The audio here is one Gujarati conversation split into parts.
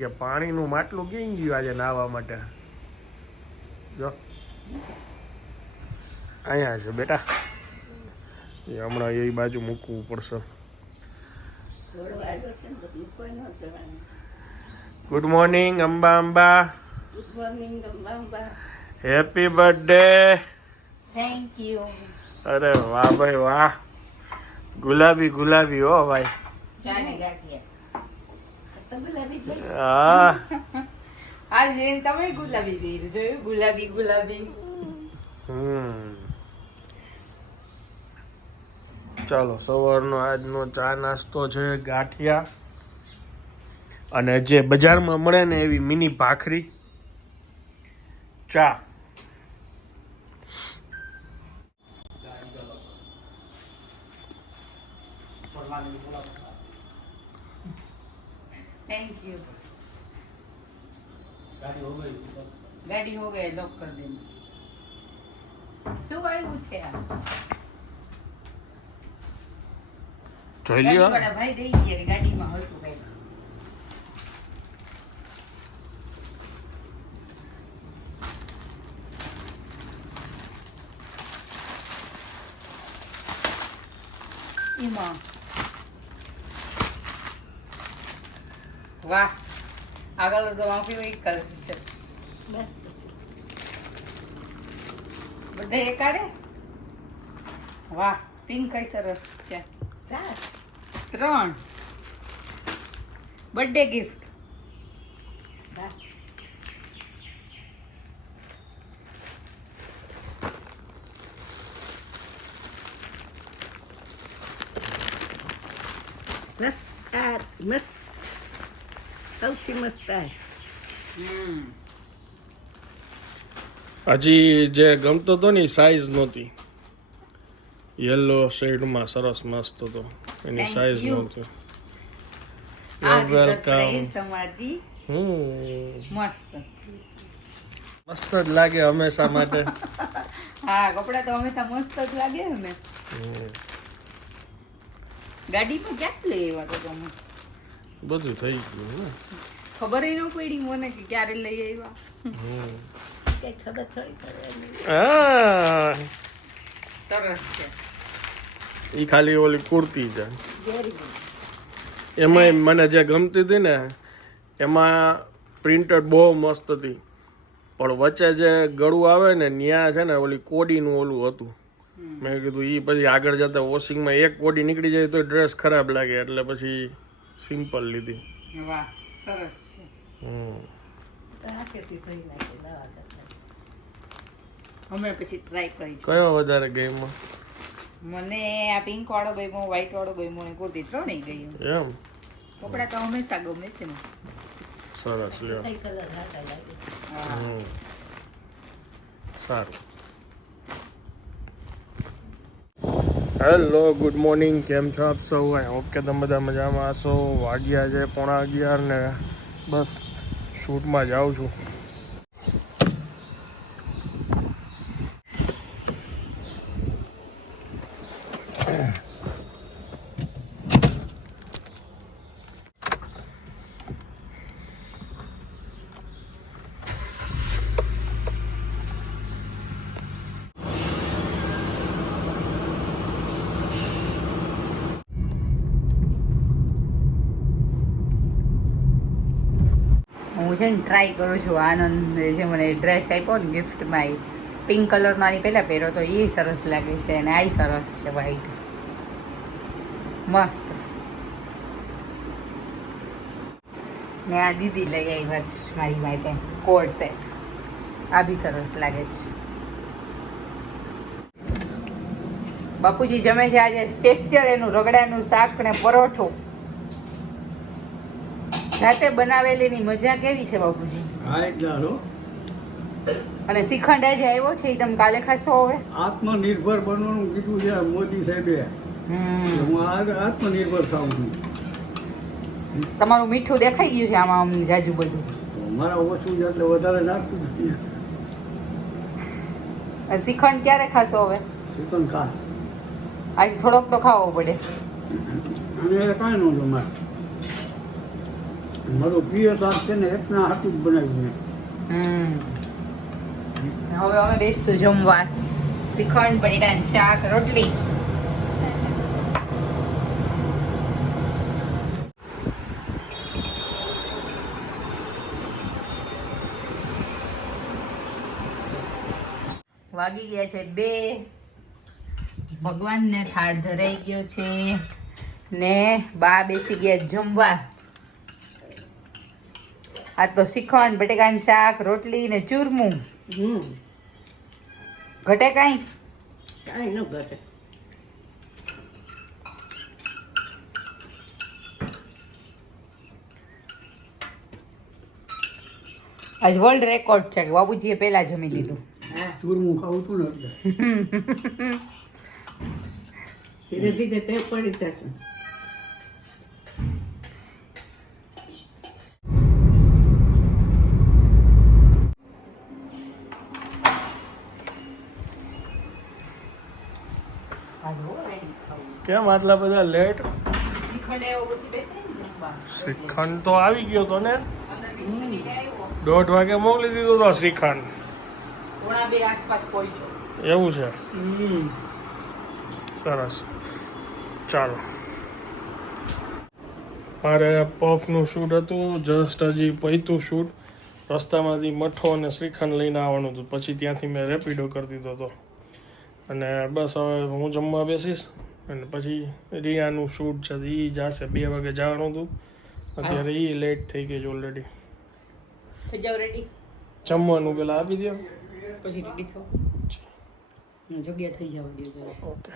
કે પાણીનું માટલું ક્યાં ગયું આજે નાહવા માટે? જો અહીંયા છે બેટા, એ હમણાં એ બાજુ મૂકવું પડશે. Good morning Amba Amba. Good morning Amba. Happy birthday. Thank you. અરે વાહ ભાઈ વાહ, ગુલાબી ગુલાબી હો ભાઈ. ચાને ગાંઠિયા તો ગુલાબી છે. હા આ જેમ તમે ગુલાબી પહેર્યું જોયું, ગુલાબી ગુલાબી. ચાલો, સવારનો આજનો ચા નાસ્તો છે ગાંઠિયા અને જે બજારમાં મળે ને એવી મિની ભાખરી, ચા. Thank you. गाड़ी हो गई, लॉक कर देना. શું આવ્યું છે આ? જોઈ લ્યો. ગાડીવાળા ભાઈ દઈ ગયા કે ગાડીમાં હતું કઈ. એમાં વાહ, આગળ તો વાંકી વઈ કલર છે બસ બધે એકારે. વાહ, પિંક કઈ સરસ છે. 3 બર્થડે ગિફ્ટ. મસ્ત, સૌથી મસ્ત. હજી જે ગમતો હતો ને સાઈઝ નહોતી, યલો શેડમાં સરસ મસ્ત હતો, એની Thank સાઈઝ you. નહોતી. આ વેલકમ. તમારી મસ્ત. મસ્ત જ લાગે હંમેશા માટે. હા, કપડા તો હંમેશા મસ્ત જ લાગે ને. ગાડીમાં ક્યાં લઈ આવ્યા તો તમે? બધું થઈ ગયું ને. ખબર ન પડી મને કે ક્યારે લઈ આવ્યા. કઈ ખબર થોડી પડે. હા, સરસ છે. ઈ ખાલી ઓલી કુર્તી છે. Very good. એમાં મને જે ગમતી હતી ને એમાં પ્રિન્ટેડ બહુ મસ્ત હતી, પણ વચ્ચે જે ગળું આવે ને ન્યા છે ને ઓલી કોડીનું ઓલું હતું. મેં કીધું ઈ પછી આગળ જતા વોશિંગમાં એક કોડી નીકળી જાય તો ડ્રેસ ખરાબ લાગે, એટલે પછી સિમ્પલ લીધી. વાહ, સરસ છે. તો હાથેથી થઈ નાખે નવા કરતા. અમે પછી ટ્રાય કરી. કયો વધારે ગેમમાં? મને આ પિંક વાળો ગમ્યો, વ્હાઈટ વાળો ગમ્યો ને કુર્તી ત્રણેય ગયું. એમ કપડા તો હંમેશા ગમે છે ને. સરસ લ્યો. કઈ કલર હાથા લાગે. હા. સારું. Hello, good morning. કેમ છો આપ સૌ? આઈ હોપ કે તમે બધા મજામાં હશો. વાગ્યા છે 11:30 ને બસ શૂટમાં જાઉં છું. હું છે ને ટ્રાય કરું છું. આનંદ જે મને ડ્રેસ આપ્યો ને ગિફ્ટમાં, એ પિંક કલરનો આની પહેલાં પહેર્યો તો એ સરસ લાગે છે અને આ સરસ છે, વ્હાઈટ મસ્ત. ને આ દીદી લઈ આવ્યા છે મારી માટે કોડ સેટ, આ બી સરસ લાગે છે. બાપુજી જમે છે આજે સ્પેશિયલ એનું રગડાનું શાક ને પરોઠું. જાતે બનાવેલીની મજા કેવી છે બાપુજી? હા, એટલા અને શ્રીખંડ આજે આવ્યો છે, એ તમે કાલે ખાશો? હવે આત્મનિર્ભર બનવાનું કીધું છે મોદી સાહેબે. હું આત્મનિર્ભર થાઉં છું. તમારું મીઠું દેખાઈ ગયું છે આમાં અમને જાજુ બધું. મારા ઓછું છે એટલે વધારે નાખતું નથી. શ્રીખંડ ક્યારે ખાશો હવે? શ્રીખંડ ખા. આજે થોડોક તો ખાવો પડે. અને કાંઈ ન જમાય. મારું પ્રિય શાક છે ને એકના હાથું જ બનાવ્યું મેં. હવે અમે બેસશું જમવા. શ્રીખંડ, બટેટાનું શાક, રોટલી. વાગી ગયા છે 2. ભગવાનને થાળ ધરાઈ ગયો છે ને બા બેસી ગયા જમવા. આ તો શ્રીખંડ, બટેકાનું શાક, રોટલી ને ચૂરમું. ઘટે કાંઈ? કાંઈ ન ઘટે. આજ વર્લ્ડ રેકોર્ડ છે કે બાબુજીએ પહેલા જમી લીધું. હા, ચૂરમું ખાવું હતું ને એટલે. ધીરે ધીરે ટેવ પડી જશે. કેમ આટલા બધા લેટ? શ્રીખંડ આવ્યો પછી બેસે ને જમવા. શ્રીખંડ તો આવી ગયો તો ને, અંદર 20 મિનિટે આવ્યો. 1:30 વાગે મોકલી દીધો તો શ્રીખંડ. 1:30 આસપાસ પહોંચ્યો. એવું છે, સરસ. ચાલો, મારે પફનું શૂટ હતું, જસ્ટ હજી પૈતું શૂટ. રસ્તામાંથી મઠો અને શ્રીખંડ લઈને આવવાનું હતું, પછી ત્યાંથી મેં રેપિડો કરી દીધો હતો. અને બસ હવે હું જમવા બેસીશ અને પછી રિયાનું શૂટ છે એ જશે. 2 વાગે જવાનું હતું, અત્યારે એ લેટ થઈ ગઈ છે ઓલરેડી. થઈ જાવ રેડી, જમવાનું પેલા આપી દો. પછી રેડી થાવ. જગ્યા થઈ જવા દો જરા. ઓકે,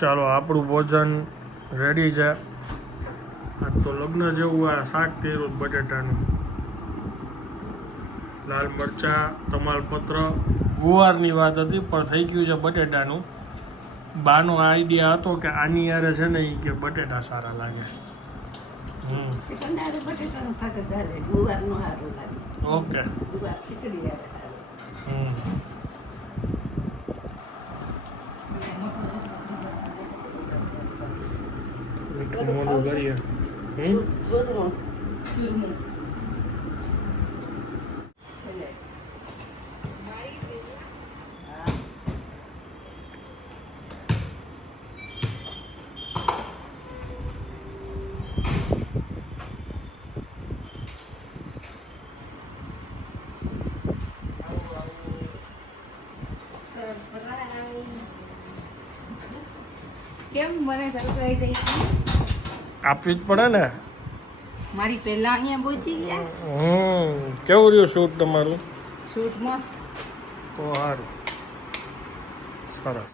ચાલો, આપણું ભોજન રેડી છે. આ તો લગ્ન જેવું આ શાક કર્યું બટેટાનું, લાલ મરચા, તમાલપત્ર. ગુવારની વાત હતી પણ થઈ ગયું છે બટેટાનું. બાનો આઈડિયા હતો કે આની યારે છે ને એ કે બટેટા સારા લાગે. શ્રીખંડ હારે બટેટાનું શાક જ ચાલે. ગુવારનું સારું લાગે. ઓકે. ગુવાર ખીચડી હારે સારું. મીઠું મોઢું કરીએ. ચૂરમું. ચૂરમું. છેલ્લે. કેમ મને સરપ્રાઈઝ આવી? આપવી જ પડે ને. મારી પહેલા અહીંયા પહોંચી ગયા. કેવું રહ્યું શૂટ તમારું? શૂટ મસ્ત. તો સારું, સરસ.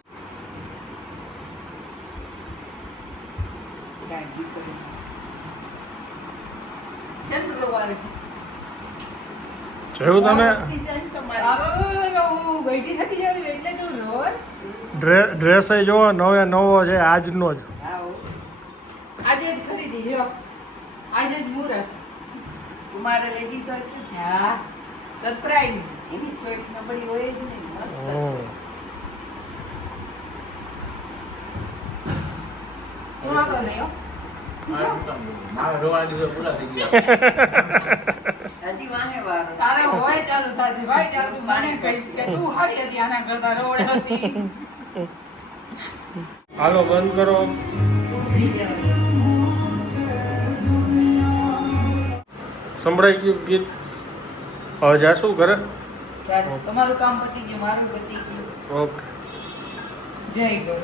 ગાડી પડી. ચંદ્ર વારે છે. જોયું તમે? આવતી જાય ને તમારે. હું ગઈટી થતી જાવી એટલે તું રોજ ડ્રેસ જોવો, નવો છે આજનો જ. આવો. આજે જ ખરીદી જો. આજે જ મુહૂર્ત. કુમારે લઈ દીધો છે. હા, સરપ્રાઈઝ. એની ચોઈસ નબળી હોય જ નહીં. મસ્ત છે. તું આગળ નહીં હો. હજી વાહે વારો. તારે હોય ચાલુ થશે ભાઈ, ચાલ તું મને કહીશ કે તું હારી હતી આના કરતા રોડ હતી. હાલો, બંધ કરો. સંભળાઈ ગયું ગીત? હવે જાશું ઘરે? બસ તમારું કામ પતી ગયું, મારું પતી ગયું. ઓકે. જય ગો.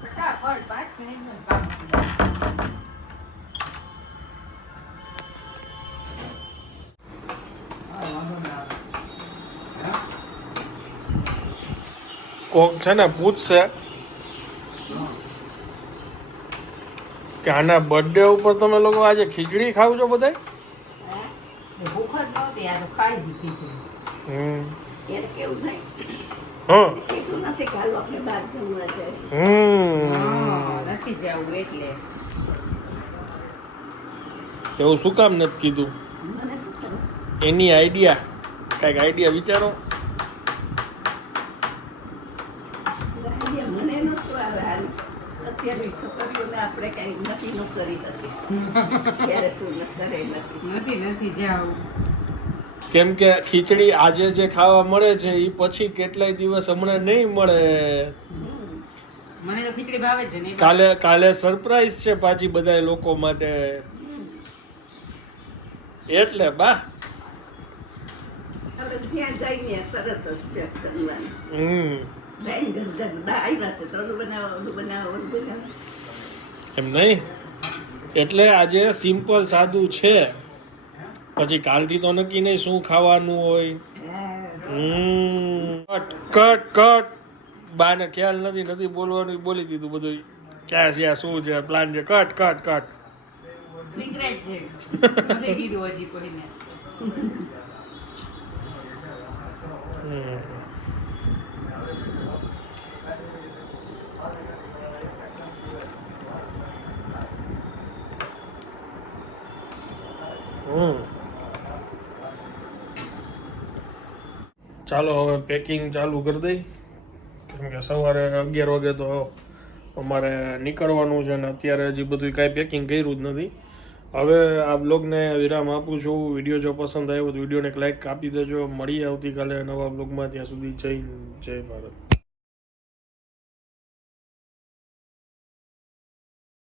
ફટાફટ 5 મિનિટનું કામ. કોક છે ને પૂછશે કે આના બર્થડે ઉપર તમે લોકો આજે ખીચડી ખાવ છો બધા? ભૂખ જ નહોતી, આ તો ખાઈ દીધી છે. ત્યારે કેવું થાય? હા. એટલું નથી કે હાલો આપણે બહાર જમવા જાય. નથી જવું એટલે. એવું શું કામ નથી કીધું? મને શું ખબર? એની આઈડિયા, કાંઈક આઈડિયા વિચારો. અત્યારની છોકરીઓને આપણે કઈ નથી ન કરી નથી ત્યારે શું ન કરે નથી નથી જાવ કેમ કે ખીચડી આજે જે ખાવા મળે છે એ પછી કેટલાય દિવસ હમણાં નહીં મળે. મને તો ખીચડી ભાવે જ નહીં. કાલે સરપ્રાઈઝ છે પાછી બધા લોકો માટે એટલે બા હવે જ્યાં જઈને સરસ જ છે કરવાનું. બેન ગરગરદા આવ્યા છે તો ઓલું બનાવો એમ નહીં એટલે આજે સિમ્પલ સાદું છે પછી કાલથી તો નક્કી નહીં શું ખાવાનું હોય. કટ કટ કટ બાને ખ્યાલ નથી બોલવાનું બોલી દીધું બધું ક્યાં છે શું છે પ્લાન છે કટ કટ કટ સિક્રેટ છે નથી કીધું હજી કોઈને. ચાલો હવે પેકિંગ ચાલુ કરી દઈ કેમ કે સવારે 11 વાગે તો અમારે નીકળવાનું છે ને અત્યારે હજી બધું કાંઈ પેકિંગ કર્યું જ નથી. હવે આ બ્લોગને વિરામ આપું છું. વિડીયો જો પસંદ આવ્યો તો વિડીયોને એક લાઈક આપી દેજો. મળીએ આવતીકાલે નવા બ્લોગમાં. ત્યાં સુધી જય ભારત.